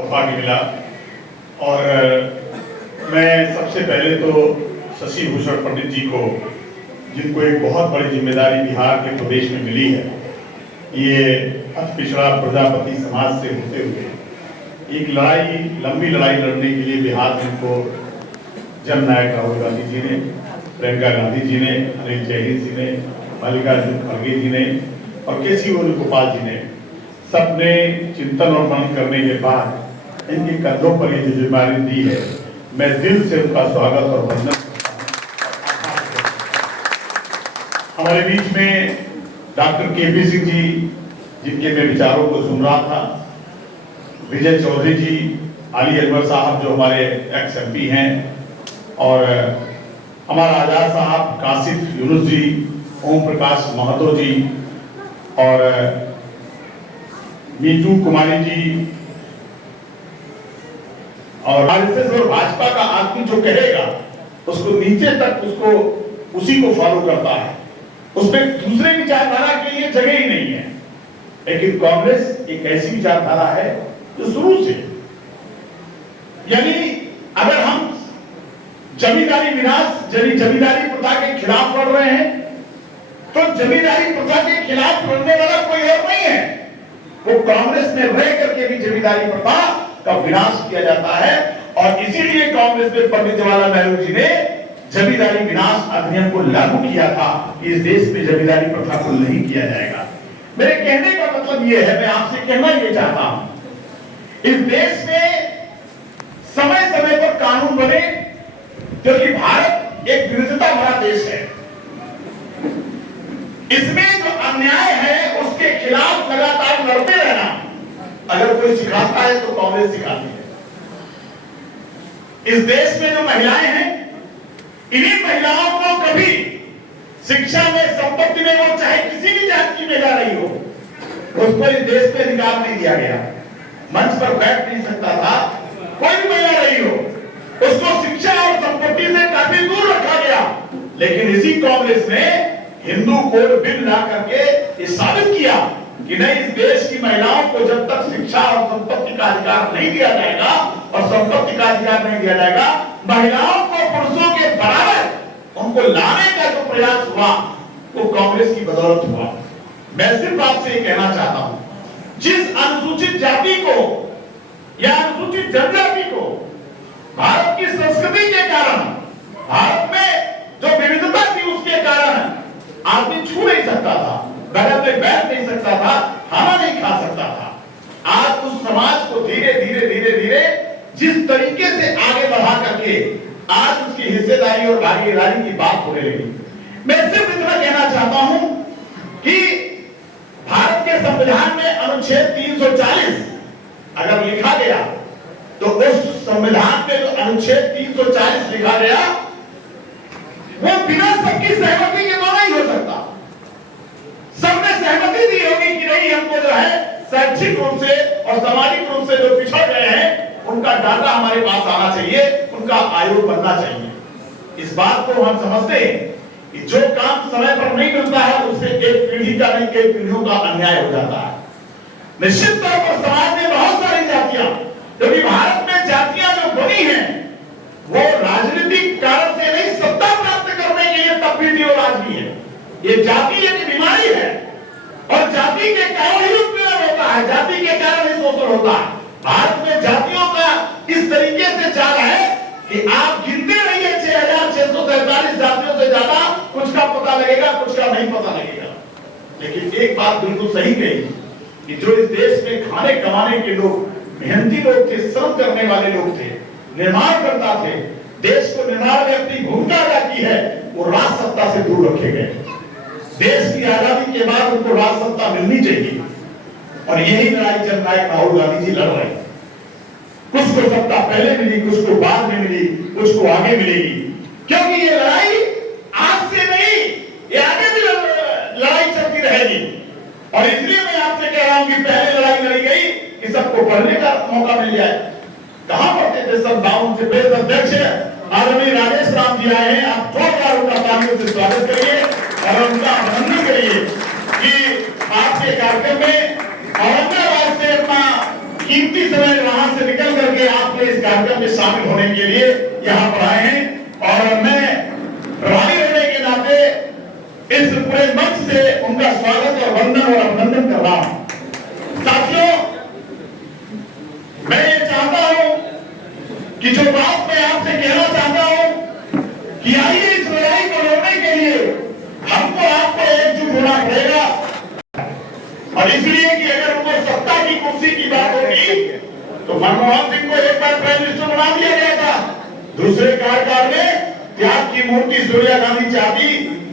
सौभाग्य मिला। और मैं सबसे पहले तो शशि भूषण पंडित जी को, जिनको एक बहुत बड़ी जिम्मेदारी बिहार के प्रदेश में मिली है, ये अति पिछड़ा प्रजापति समाज से होते हुए एक लड़ाई, लंबी लड़ाई लड़ने के लिए बिहार में उनको जननायक राहुल गांधी जी ने, प्रियंका गांधी जी ने, अनिल जैन जी ने, मल्लिकार्जुन खड़गे जी ने और केसी वेणुगोपाल जी ने सबने चिंतन और मनन करने के बाद इनके कंधों पर ये जो जिम्मेदारी दी है, मैं दिल से उनका स्वागत और वंदन करता हूं। हमारे बीच में डॉक्टर के.पी. सिंह जी, जिनके मैं विचारों को सुन रहा था, विजय चौधरी जी, अली अकबर साहब जो हमारे एक्स MP हैं, और हमारा आजाद साहब, कासिफ यूनुस जी, ओम प्रकाश महतो जी और नीतू कुमारी जी, और आरएसएस और भाजपा का आदमी जो कहेगा उसको नीचे तक उसको उसी को फॉलो करता है, उसमें दूसरे विचारधारा के लिए जगह ही नहीं है। लेकिन कांग्रेस एक ऐसी विचारधारा है जो शुरू से, यानी अगर हम जमींदारी विनाश, जमींदारी प्रथा के खिलाफ लड़ रहे हैं, तो जमींदारी प्रथा के खिलाफ लड़ने वाला कोई और नहीं है, वो कांग्रेस में रह करके भी जमींदारी प्रथा का विनाश किया जाता है। और इसीलिए कांग्रेस में पंडित जवाहरलाल नेहरू जी ने जमींदारी विनाश अधिनियम को लागू किया था कि इस देश में जमींदारी प्रथा को नहीं किया जाएगा। मेरे कहने का मतलब यह है, मैं आपसे कहना ये चाहता हूं, इस देश में समय समय पर कानून बने, क्योंकि भारत एक विविधता भरा देश है। इसमें जो अन्याय है उसके खिलाफ लगातार लड़ते रहना अगर कोई सिखाता है तो कांग्रेस सिखाती है। इस देश में जो महिलाएं हैं, इन्हीं महिलाओं को कभी शिक्षा में, संपत्ति में, वो चाहे किसी भी जात की महिला रही हो, उसको इस देश में अधिकार नहीं दिया गया, मंच पर बैठ नहीं सकता था, कोई भी महिला रही हो, उसको शिक्षा और संपत्ति से काफी दूर रखा गया। लेकिन इसी कांग्रेस ने हिंदू कोड बिल ला करके ये साबित किया कि नहीं, इस देश की महिलाओं को जब तक शिक्षा और संपत्ति का अधिकार नहीं दिया जाएगा और संपत्ति का अधिकार नहीं दिया जाएगा, महिलाओं को पुरुषों के बराबर उनको लाने का जो प्रयास हुआ वो कांग्रेस की बदौलत हुआ। मैं सिर्फ आपसे ये कहना चाहता हूं, जिस अनुसूचित जाति को या अनुसूचित जनजाति को भारत की संस्कृति के कारण, भारत में जो विविधता थी उसके कारण आदमी छू नहीं सकता था, बगल में बैठ नहीं सकता था, खाना नहीं खा सकता था। आज उस समाज को धीरे धीरे धीरे धीरे जिस तरीके से आगे बढ़ा करके आज उसकी हिस्सेदारी और भागीदारी की बात होने लगी। मैं सिर्फ इतना कहना चाहता हूं कि भारत के संविधान में अनुच्छेद 340 अगर लिखा गया तो उस संविधान में जो अनुच्छेद 340 लिखा गया वो बिना सबकी सहमति के तो नहीं हो सकता। सबने सहमति दी होगी कि नहीं, हमको जो है शैक्षिक रूप से और सामाजिक रूप से जो पिछड़ गए हैं उनका डाटा हमारे पास आना चाहिए, उनका आयोग बनना चाहिए। इस बात को हम समझते हैं कि जो काम समय पर नहीं मिलता है उससे एक पीढ़ी का नहीं, कई पीढ़ियों का अन्याय हो जाता है। निश्चित तौर पर समाज में बहुत सारी जातियां, क्योंकि भारत में जातियां जो बनी हैं वो राजनीतिक कारण से नहीं, सत्ता प्राप्त करने के लिए तब भी थी और आज भी है। ये जाति एक बीमारी है और जाति के कारण ही उत्पीड़न होता है, जाति के कारण ही शोषण होता है। भारत में जातियों का इस तरीके से चाल है कि आप गिनते रहिए 6,647 जातियों से ज्यादा, कुछ का पता लगेगा, कुछ का नहीं पता लगेगा। लेकिन एक बात बिल्कुल सही कही कि जो इस देश में खाने कमाने के लोग, मेहनती लोग थे, श्रम करने वाले लोग थे, निर्माण करता थे, देश को निर्माण में अपनी भूमिका अदा की है, वो राज सत्ता से दूर रखे गए। देश की आजादी के बाद उनको राज सत्ता मिलनी चाहिए और यही लड़ाई जननायक राहुल गांधी जी लड़ रहे हैं। कुछ को सत्ता पहले मिली, कुछ को बाद में मिली, कुछ को आगे मिलेगी, क्योंकि ये लड़ाई आज से नहीं, ये आगे भी लड़ाई चलती रहेगी। और इसलिए मैं आपसे कह रहा हूं कि पहले लड़ाई लड़ी गई कि सबको पढ़ने का मौका मिल जाए। कहां पढ़ते थे सब? गांव से प्रेस अध्यक्ष आदरणीय राजेश राम जी आए हैं, आप जोरदार उनका तालियों से स्वागत करिए और उनका अभिनंदन करिए कि आपके कार्यक्रम में औरंगाबाद से अपना कीमती समय वहां से इस कार्यक्रम में शामिल होने के लिए यहाँ पर आए हैं और मैं रानी होने के नाते इस पूरे मंच से उनका स्वागत और वंदन और अभिनंदन कर रहा हूं। साथियों, मैं ये चाहता हूं कि जो बात मैं आपसे कहना चाहता हूं कि आइए इस लड़ाई को लड़ने के लिए हमको आपको एकजुट होना पड़ेगा। और इसलिए कि अगर उनको सत्ता की कुर्सी की बात होगी तो मनमोहन सिंह को एक बार प्राइम मिनिस्टर बना दिया गया था, दूसरे कार्यकाल में त्याग की मूर्ति सोनिया गांधी चाहती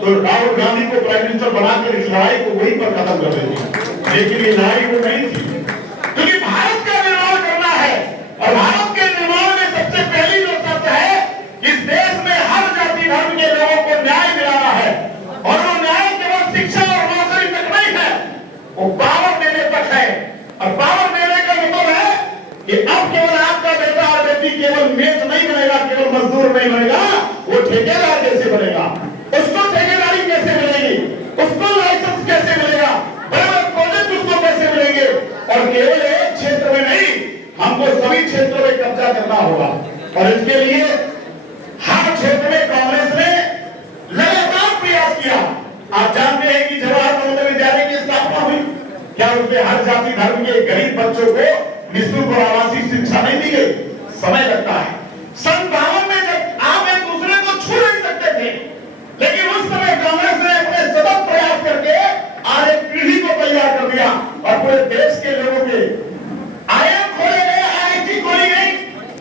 तो राहुल गांधी को प्राइम मिनिस्टर बनाकर इस लड़ाई को वहीं पर खत्म कर देती। लेकिन ये लड़ाई वो नहीं थी, क्योंकि भारत का निर्माण करना है और भारत के निर्माण में सबसे पहली जो शर्त है इस देश में हर जाति धर्म के लोगों को न्याय दिलाना है। और वो न्याय केवल शिक्षा और नौकरी तक नहीं है, वो पावर देने तक है। और पावर देने का मतलब है कि अब केवल आपका बेटा और बेटी केवल मेट नहीं बनेगा, केवल मजदूर नहीं बनेगा, वो ठेकेदार कैसे बनेगा, उसको ठेकेदारी कैसे मिलेगी, उसको लाइसेंस कैसे मिलेगा, बड़े प्रोजेक्ट उसको कैसे मिलेंगे। और केवल एक क्षेत्र में नहीं, हमको सभी क्षेत्रों में कब्जा करना होगा। और इसके लिए हर क्षेत्र में कांग्रेस ने लगातार प्रयास किया। आप जानते हैं कि जवाहर नवोदय विद्यालय की स्थापना हुई, क्या उसमें हर जाति धर्म के गरीब बच्चों को निःशुल्क और आवासीय शिक्षा नहीं दी गई? समय लगता है। सन 52 में जब आप एक दूसरे को छू नहीं सकते थे, लेकिन उस समय कांग्रेस ने अपने सतत प्रयास करके आज एक पीढ़ी को तैयार कर दिया और पूरे देश के लोगों के आईएम खोले गए, आईआईटी खोली गई,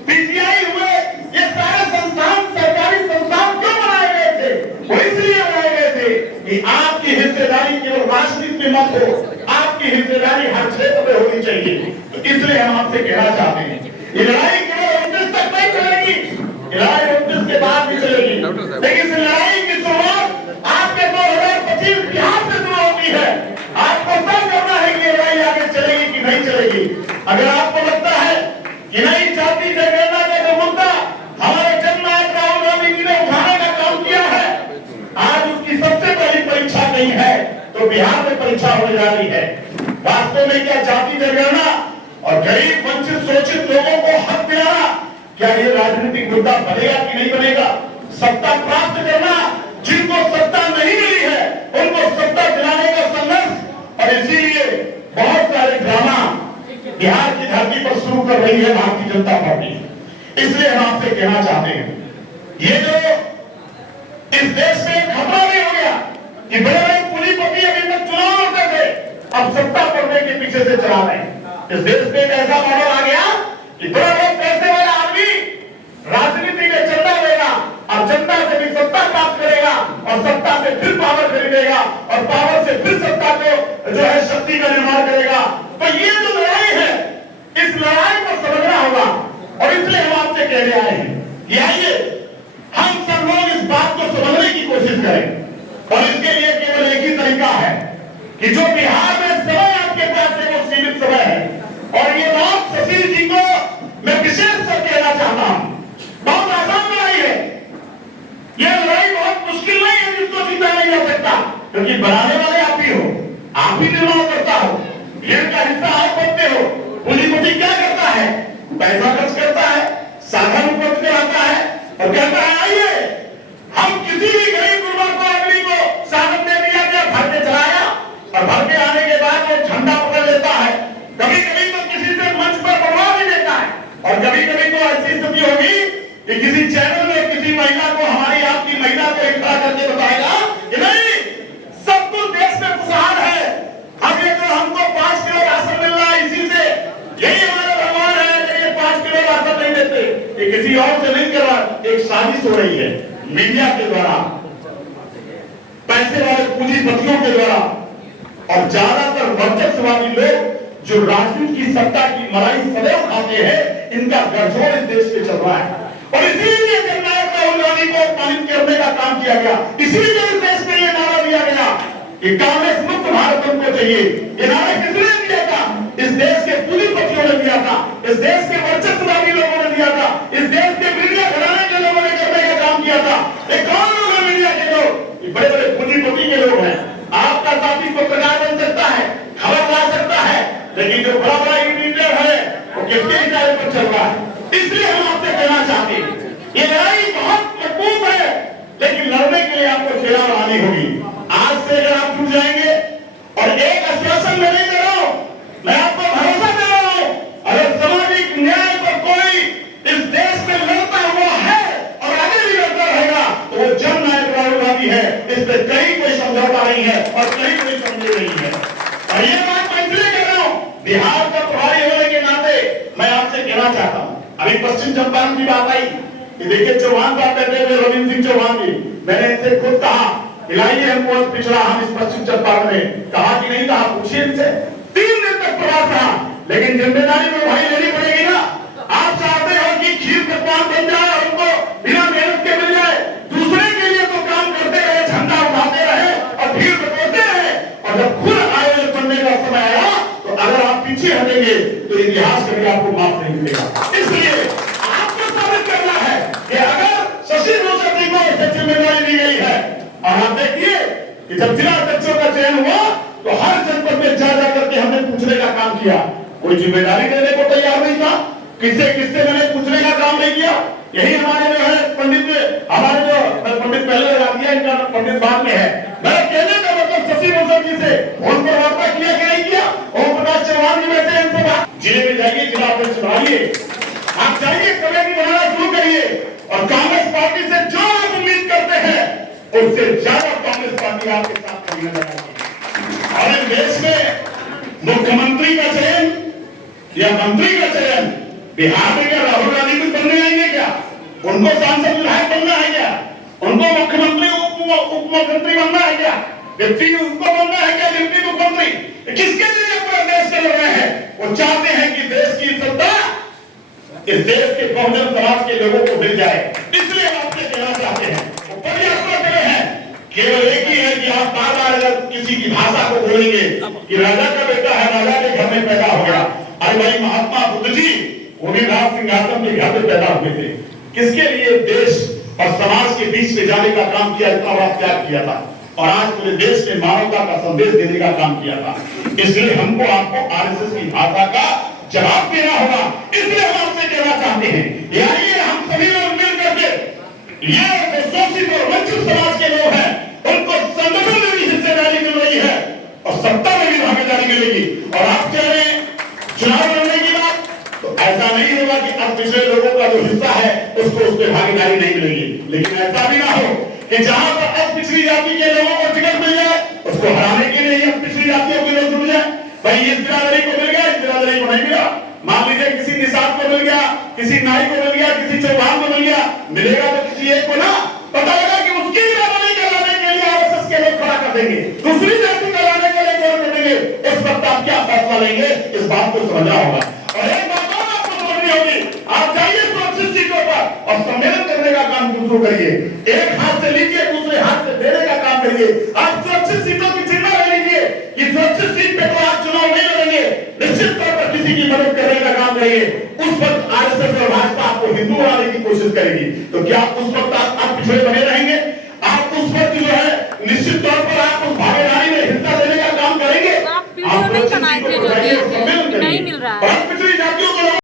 पीजीआई हुए, ये सारे संस्थान सरकारी संस्थान क्यों बनाए गए थे? वो इसलिए बनाए गए थे कि आपकी हिस्सेदारी केवल राजनीति में मत हो, आपकी हिस्सेदारी हर क्षेत्र में होनी चाहिए। तो इसलिए हम आपसे कहना चाहते हैं ये लड़ाई केवल 29 तक नहीं चलेगी, लड़ाई 29 के बाद भी चलेगी, लेकिन इस लड़ाई की शुरुआत आपके 2025 बिहार से शुरू होती है। आपको तय करना है कि ये लड़ाई आगे चलेगी कि नहीं चलेगी। अगर आपको लगता है कि नहीं, जाति जनगणना का जो मुद्दा हमारे जननायक राहुल गांधी जी ने उठाने का काम किया है, आज उसकी सबसे पहली परीक्षा नहीं है तो बिहार में परीक्षा होने जा रही है। वास्तव में क्या जाति जनगणना और गरीब वंचित शोषित लोगों को हक दिलाना, क्या ये राजनीतिक मुद्दा बनेगा कि नहीं बनेगा? सत्ता प्राप्त करना, जिनको सत्ता नहीं मिली है उनको सत्ता दिलाने का संघर्ष। और इसीलिए बहुत सारे ड्रामा बिहार की धरती पर शुरू कर रही है भारतीय जनता पार्टी। इसलिए हम आपसे कहना चाहते हैं, ये जो इस देश में खतरा भी हो गया कि बड़े बड़े पूंजीपति अभी तक चुनाव लड़ते थे, अब सत्ता पड़ने के पीछे से चला रहे हैं। इस देश में एक ऐसा मॉडल आ गया कि बड़े बड़े पैसे वाला आदमी राजनीति में चंदा देगा और चंदा से भी सत्ता प्राप्त करेगा और सत्ता से फिर पावर खरीदेगा और पावर से फिर सत्ता को जो है शक्ति का निर्माण करेगा। तो ये जो लड़ाई है, इस लड़ाई को समझना होगा। और इसलिए हम आपसे कहने आए हैं कि आइए हम सब लोग इस बात को समझने की कोशिश करें। और इसके लिए केवल एक ही तरीका है कि जो बिहार में समय आपके पास है वो सीमित समय है। और ये बात सुशील जी को मैं विशेष कर कहना चाहता हूं, बहुत आसान लड़ाई है, ये लड़ाई बहुत मुश्किल नहीं है जिसको जीता नहीं जा सकता, क्योंकि बनाने वाले आप ही हो, आप ही निर्माण करता हो, ये का हिस्सा आप बनते हो। पूंजीपति क्या करता है? पैसा खर्च करता है, साधन उपलब्ध कराता है और कहता है आइए हम किसी भी गरीब गुरबा को आदमी को साधन दे दिया गया, भर के चलाया और भर के आने के बाद वो झंडा पकड़ लेता है। कभी कभी तो किसी से मंच पर बनवा भी देता है और कभी कभी तो ऐसी स्थिति होगी कि किसी चैनल में किसी महिला को, हमारी आपकी महिला को खड़ा करके बताएगा कि नहीं सब कुछ देश में खुशहाल है, अब ये तो हमको 5 किलो राशन मिल रहा है, इसी से यही हमारा भगवान है, अगर ये 5 किलो राशन नहीं देते, ये किसी और से नहीं कर रहा, एक साजिश हो रही है मीडिया के द्वारा, पैसे वाले पूंजीपतियों के द्वारा और ज्यादातर वर्चस्ववादी लोग जो राजनीति की सत्ता की मलाई सदैव खाते हैं, इनका गठजोड़ इस देश में चल रहा है। और इसीलिए जननायक राहुल गांधी को अपमानित करने का काम किया गया, इसीलिए इस देश में ये नारा दिया गया कि कांग्रेस मुक्त भारत हमको चाहिए। ये नारा किसने दिया था? इस देश के पूंजीपतियों ने दिया था, इस देश के वर्चस्ववादी लोगों ने दिया था, इस देश के मीडिया घराने के लोगों ने करने का काम किया था। ये कौन लोग हैं मीडिया के लोग? ये बड़े बड़े पूंजीपति के लोग हैं। आपका साथी पत्रकार बन सकता है, खबर ला सकता है, लेकिन जो बड़ा बड़ा मीडिया है वो किसके इशारे पर चल रहा है? इसलिए हम आपसे कहना चाहते हैं, ये लड़ाई बहुत मजबूत है, लेकिन लड़ने के लिए आपको सेना बढ़ानी होगी। आज से अगर आप जुट जाएंगे, और एक आश्वासन मैं नहीं दे रहा हूं, मैं आपको भरोसा दे रहा हूं, अगर सामाजिक न्याय पर कोई इस देश में लड़ता हुआ है और आगे भी लड़ता रहेगा, तो वो जननायक राहुल गांधी है। इस पर कहीं कोई समझौता नहीं है और कहीं कोई समझे नहीं है। और ये बात मैं इसलिए कह रहा हूं, बिहार का प्रभारी होने के नाते मैं आपसे कहना चाहता हूं, अभी पश्चिम चंपारण की बात आई कि देखिए चौहान साहब कहते हुए रविंद्र सिंह चौहान जी, मैंने इनसे खुद कहा हिलाइए हमको पिछड़ा, हम इस पश्चिम चंपारण में कहा कि नहीं कहा, पूछिए इनसे। 3 दिन तक प्रवास रहा, लेकिन जिम्मेदारी में भाई लेनी पड़ेगी ना। आप चाहते हो कि खीर पकवान बन जाए और उनको बिना मेहनत के मिल जाए, दूसरे के लिए तो काम करते रहे, झंडा उठाते रहे और भीड़ बटोरते रहे, और जब खुद आयोजक बनने का समय आया तो अगर आप पीछे हटेंगे तो इतिहास कभी आपको माफ नहीं मिलेगा। इसलिए आपको साबित करना है कि अगर शशि भूषण जी को जिम्मेदारी दी गई है, और आप देखिए कि जब जिला अध्यक्षों का चयन हुआ तो हर जनपद में जा करके हमने पूछने का काम किया, कोई जिम्मेदारी देने को तैयार नहीं था, किससे किससे मैंने पूछने का काम नहीं किया। यही हमारे जो है पंडित, हमारे जो पंडित पहले लगा दिया, इनका पंडित बाद में है। मेरा कहने का मतलब शशि भूषण जी से फोन पर वार्ता किया कि नहीं किया, ओम प्रकाश चौहान जी बैठे इनसे बात, जिले में जाइए, जिला अध्यक्ष बनाइए, आप जाइए, कमेटी बनाना शुरू करिए, और कांग्रेस पार्टी से जो आप उम्मीद करते हैं उससे ज्यादा कांग्रेस पार्टी आपके साथ खड़ी नजर आएगी। और इस देश में मुख्यमंत्री का चयन या मंत्री का चयन बिहार में क्या राहुल गांधी कुछ बनने आएंगे क्या? उनको सांसद विधायक बनना है क्या? उनको मुख्यमंत्री उप मुख्यमंत्री बनना है क्या? डिप्टी उनको बनना है क्या? डिप्टी मुख्यमंत्री किसके लिए पूरा देश चल रहे हैं? वो चाहते हैं कि देश की सत्ता इस देश के बहुजन समाज के लोगों को मिल जाए। इसलिए हम आपसे कहना चाहते हैं, पदयात्रा करे हैं, केवल एक ही है कि आप बार बार अगर किसी की भाषा को बोलेंगे कि राजा का बेटा है, राजा के घर में पैदा हो गया, अरे भाई महात्मा बुद्ध जी वो भी राज सिंहासन के घर में पैदा हुए थे, किसके लिए? देश और समाज के बीच में जाने का काम किया, इतना बड़ा त्याग किया था, और आज पूरे देश में मानवता का संदेश देने का काम किया था। इसलिए हमको आपको आरएसएस की भाषा का जवाब देना होगा। इसलिए हम आपसे कहना चाहते हैं, यानी हम सभी लोग मिल करके ये जो शोषित और वंचित समाज के लोग हैं उनको संगठन में भी हिस्सेदारी मिल रही है और सत्ता में भी भागीदारी मिलेगी। और आप कह रहे हैं चुनाव लड़ने की बात, तो ऐसा नहीं होगा कि अब पिछले लोगों का जो हिस्सा है उसको उस पर भागीदारी नहीं मिलेगी, लेकिन ऐसा भी ना हो कि जहां पर अब पिछड़ी जाति के लोगों को टिकट मिल जाए उसको हराने के लिए अब पिछड़ी जातियों के लोग जुड़ जाए। भाई इस बिरादरी को मिल गया, इस बिरादरी को नहीं मिला, मान लीजिए किसी निषाद को मिल गया, किसी नाई को मिल गया, किसी चौहान को मिल गया, मिलेगा तो किसी एक को ना, पता लगा कि उसकी बिरादरी को लाने के लिए आरएसएस के लोग खड़ा कर देंगे, दूसरी जाति को लाने के लिए कौन कर देंगे। इस वक्त आप क्या फैसला लेंगे, इस बात को समझना होगा। और एक बात और आपको समझनी होगी, आप जाइए सुरक्षित सीटों पर और सम्मेलन करने का काम शुरू करिए, एक हाथ से लीजिए दूसरे हाथ से देने का काम करिए। आप सुरक्षित सीटों की चिंता ले लीजिए कि सुरक्षित सीट पे तो आप चुनाव नहीं लड़ेंगे, निश्चित तौर पर किसी की मदद करने का काम करिए। उस वक्त आरएसएस और भाजपा आपको हिंदू बनाने की कोशिश करेगी, तो क्या उस वक्त आप पिछड़े बने